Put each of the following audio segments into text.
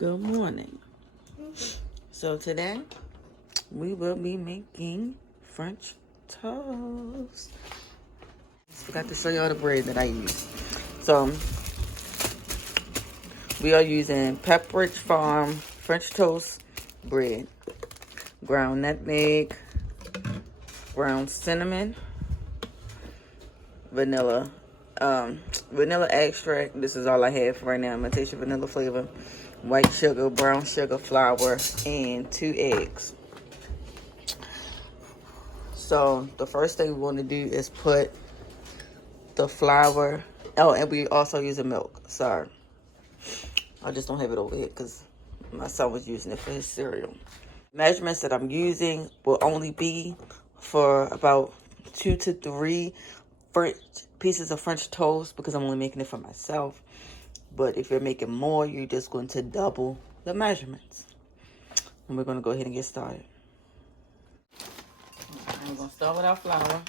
Good morning. So today we will be making French toast. Forgot to show y'all the bread that I use. So we are using Pepperidge Farm French toast bread, ground nutmeg, ground cinnamon, vanilla extract. This is all I have right now. I'm gonna taste your vanilla flavor. White sugar, brown sugar, flour, and 2 eggs. So the first thing we want to do is put the flour. Oh, and we also use milk. Sorry, I just don't have it over here because my son was using it for his cereal. Measurements that I'm using will only be for about 2 to 3 pieces of French toast because I'm only making it for myself. But if you're making more, you're just going to double the measurements. And we're going to go ahead and get started. We're going to start with our flour.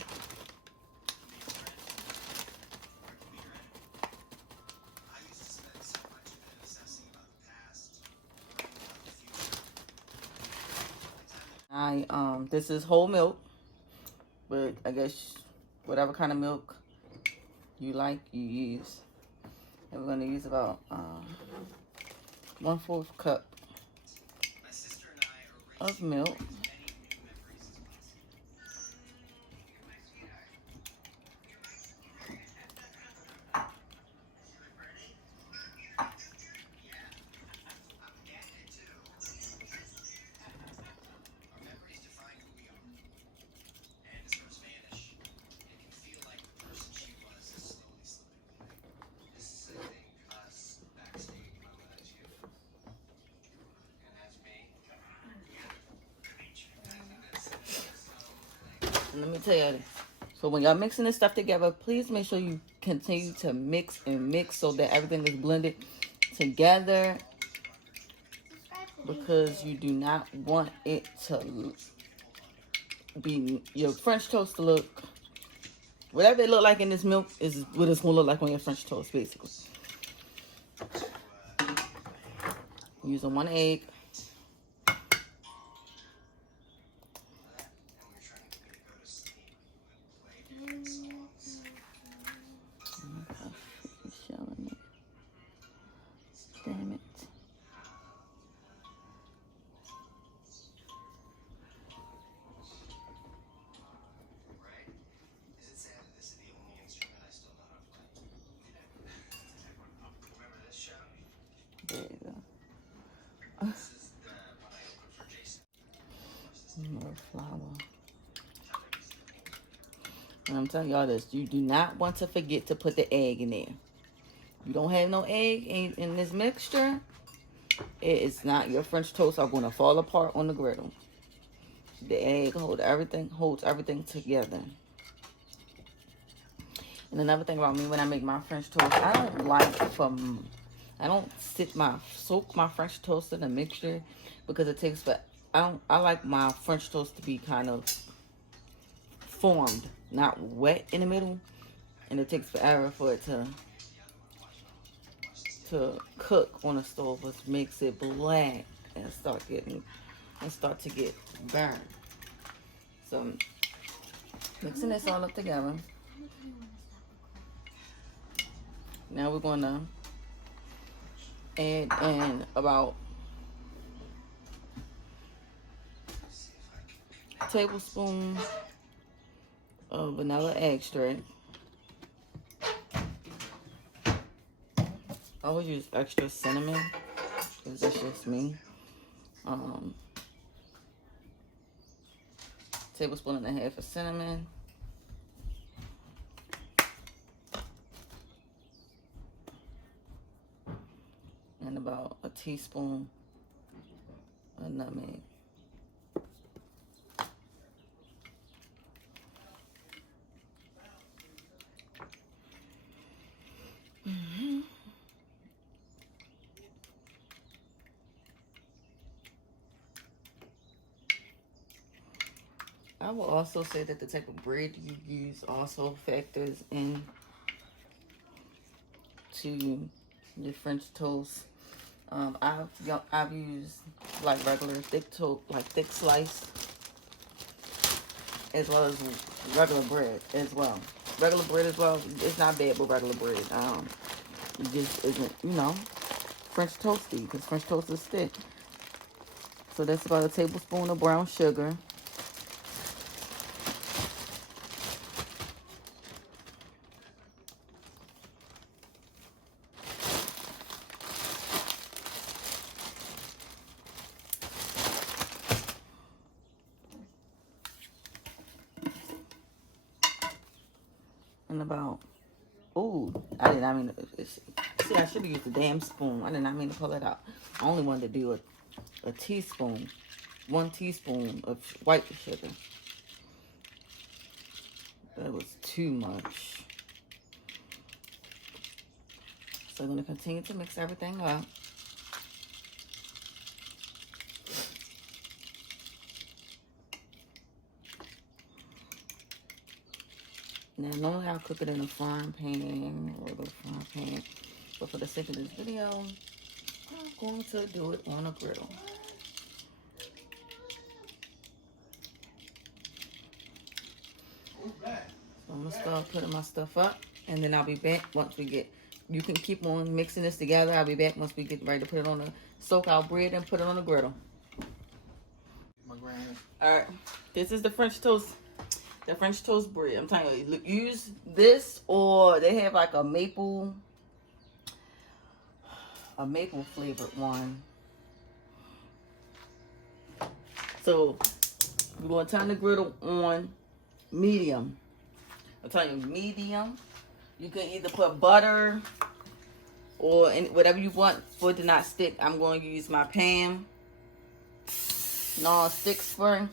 This is whole milk, but I guess whatever kind of milk you like, you use. And we're going to use about 1/4 cup of milk. And let me tell you this. So when y'all mixing this stuff together, please make sure you continue to mix and mix so that everything is blended together, because you do not want it to be your French toast to look, whatever it look like in this milk is what it's gonna look like on your French toast, basically. Using 1 egg. Damn it. There you go. More flour. And I'm telling y'all this, you do not want to forget to put the egg in there. You don't have no egg in this mixture, it's not, your French toast are going to fall apart on the griddle. The egg holds everything together. And another thing about me, when I make my French toast, I don't soak my French toast in a mixture, because it takes, but I like my French toast to be kind of formed, not wet in the middle, and it takes forever for it to cook on the stove, which makes it black and start to get burned. So mixing this all up together. Now we're gonna add in about a tablespoon of vanilla extract. I always use extra cinnamon because that's just me. Tablespoon and a half of cinnamon. And about a teaspoon of nutmeg. I will also say that the type of bread you use also factors in to your French toast. I've used like regular thick slice, as well as regular bread as well. Regular bread as well. It's not bad with regular bread. It just isn't, French toasty, because French toast is thick. So that's about a tablespoon of brown sugar. And about, I did not mean to, see, I should have used a damn spoon. I did not mean to pull it out. I only wanted to do a teaspoon, 1 teaspoon of white sugar. That was too much. So I'm going to continue to mix everything up. Now, normally I'll cook it in a frying pan or a frying pan. But for the sake of this video, I'm going to do it on a griddle. So I'm going to start putting my stuff up. And then I'll be back once we get... You can keep on mixing this together. I'll be back once we get ready to put it on the... Soak our bread and put it on the griddle. Alright. This is the French toast. The French toast bread. I'm telling you, use this, or they have like a maple flavored one. So we're going to turn the griddle on medium. I'm telling you, medium. You can either put butter or whatever you want for it to not stick. I'm going to use my pan non-stick spray.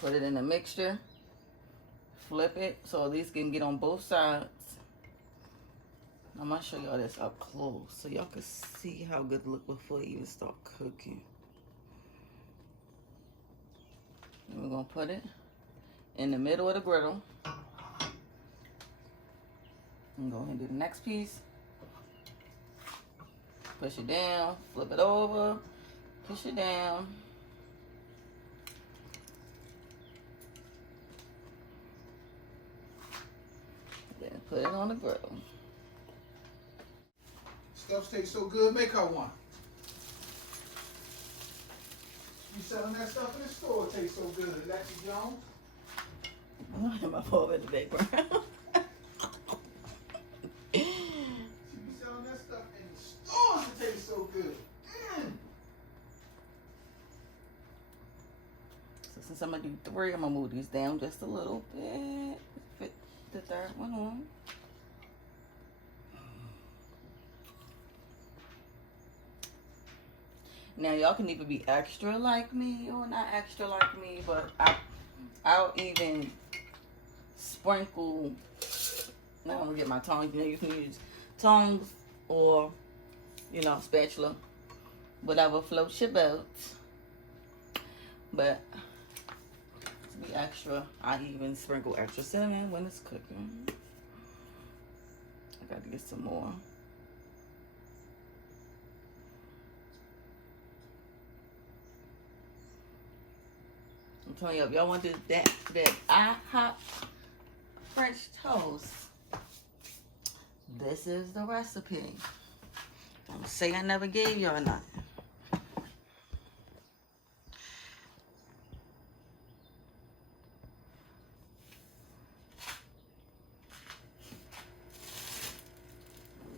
Put it in the mixture. Flip it so these can get on both sides. I'm going to show y'all this up close so y'all can see how good it look before you even start cooking. And we're going to put it in the middle of the griddle. And go ahead and do the next piece. Push it down, flip it over, push it down. Then put it on the griddle. Stuff tastes so good, make her one. You selling that stuff in the store, it tastes so good. Lexi Jones? I'm gonna have my phone in the background. She be selling that stuff in the stores, it tastes so good. So since I'm gonna do 3, I'm gonna move these down just a little bit. Fit the third one on. Now y'all can either be extra like me or not extra like me, but I'll even sprinkle. Now I'm gonna get my tongs. You can use tongs or spatula, whatever floats your boat. But to be extra, I even sprinkle extra cinnamon when it's cooking. I got to get some more. I'm telling you, if y'all want that hot French toast, this is the recipe. Don't say I never gave y'all nothing.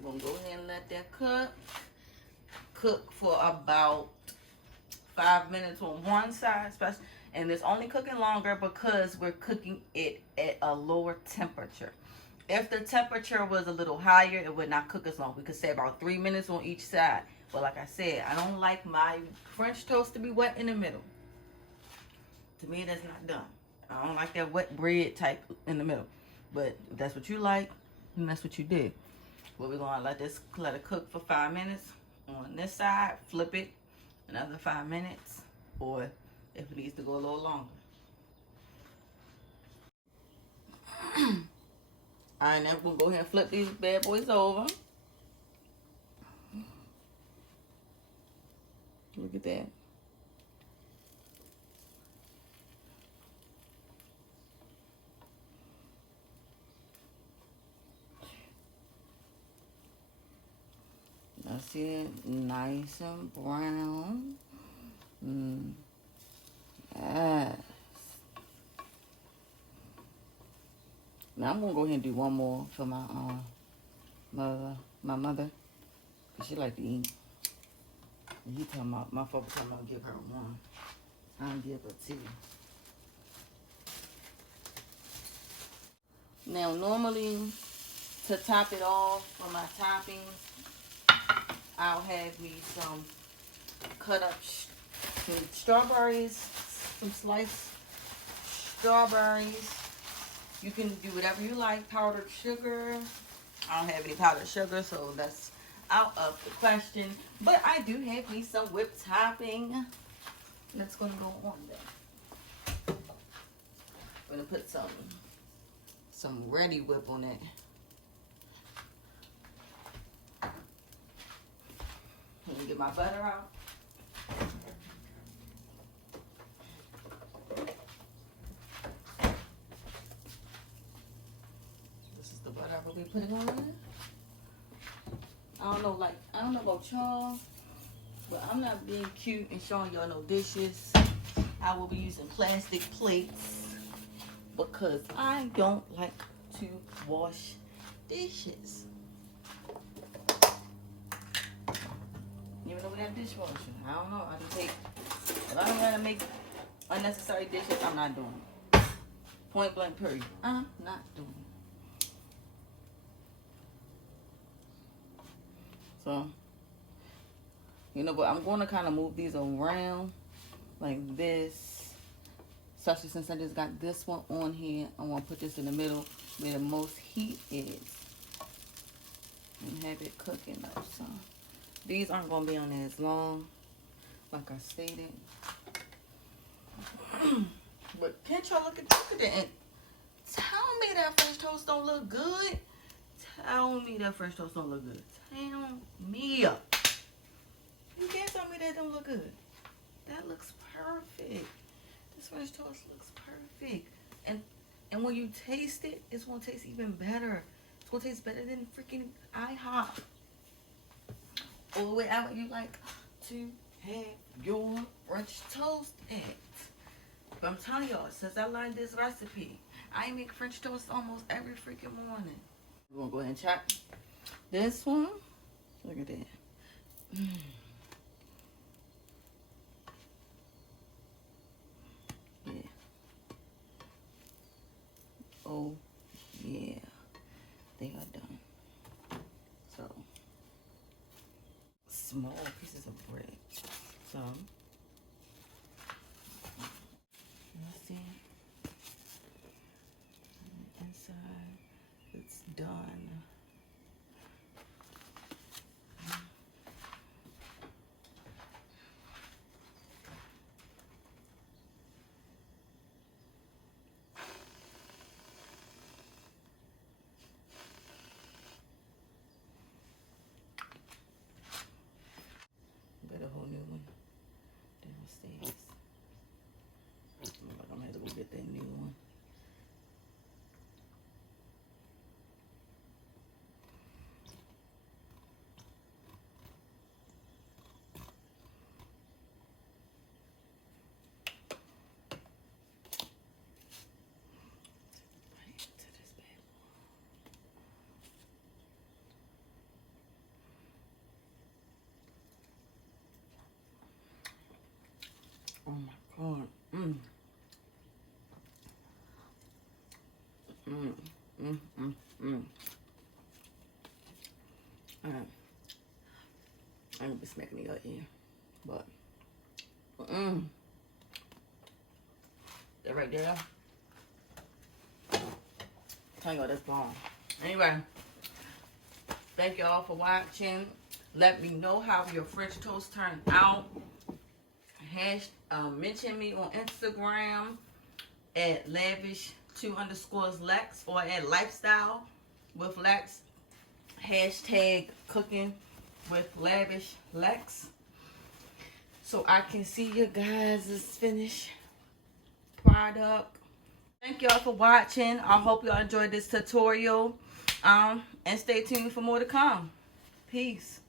We're gonna go ahead and let that cook for about 5 minutes on one side, especially. And it's only cooking longer because we're cooking it at a lower temperature. If the temperature was a little higher, it would not cook as long. We could say about 3 minutes on each side. But like I said, I don't like my French toast to be wet in the middle. To me, that's not done. I don't like that wet bread type in the middle. But if that's what you like, then that's what you did. But we're going to let it cook for 5 minutes on this side. Flip it another 5 minutes. Or if it needs to go a little longer. Alright, now we're gonna go ahead and flip these bad boys over. Look at that. That's it. Nice and brown. Yes. Now I'm gonna go ahead and do one more for my mother, cause she like to eat. You talking about my folks talking about give her one. I'll give her two. Now normally to top it off for my toppings, I'll have me some cut up strawberries, some sliced strawberries. You can do whatever you like. Powdered sugar. I don't have any powdered sugar, so that's out of the question. But I do have me some whipped topping that's gonna go on there. I'm gonna put some Ready Whip on it. Let me get my butter out. This is the butter I will be putting on it. I don't know about y'all, but I'm not being cute and showing y'all no dishes. I will be using plastic plates because I don't like to wash dishes. Even though we have dishwasher, I don't know. I can take, if I don't want to make unnecessary dishes, I'm not doing it. Point blank period. I'm not doing it. So, but I'm going to kind of move these around like this. Especially since I just got this one on here. I want to put this in the middle where the most heat is. And have it cooking up. So, these aren't going to be on there as long. Like I stated. But can't y'all look at that? And tell me that French toast don't look good. Tell me that French toast don't look good. Tell me. You can't tell me that don't look good. That looks perfect. This French toast looks perfect. And when you taste it, it's going to taste even better. It's going to taste better than freaking IHOP. Or wherever you like to have your French toast at. But I'm telling y'all, since I learned this recipe, I make French toast almost every freaking morning. We're going to go ahead and chop this one. Look at that. Yeah. Oh, yeah. They are done. So, small pieces of bread. So, let's see. Inside, it's done. Got a whole new one downstairs. I'm gonna have to go get that new one. Oh my God. Alright. I'm gonna be smacking your ear. But that right there. Tell y'all that's bomb. Anyway, thank y'all for watching. Let me know how your French toast turned out. Mention me on Instagram at Lavish 2_Lex, or at Lifestyle with Lex, hashtag cooking with Lavish Lex, so I can see your guys' finished product. Thank y'all for watching. I hope y'all enjoyed this tutorial. And stay tuned for more to come. Peace.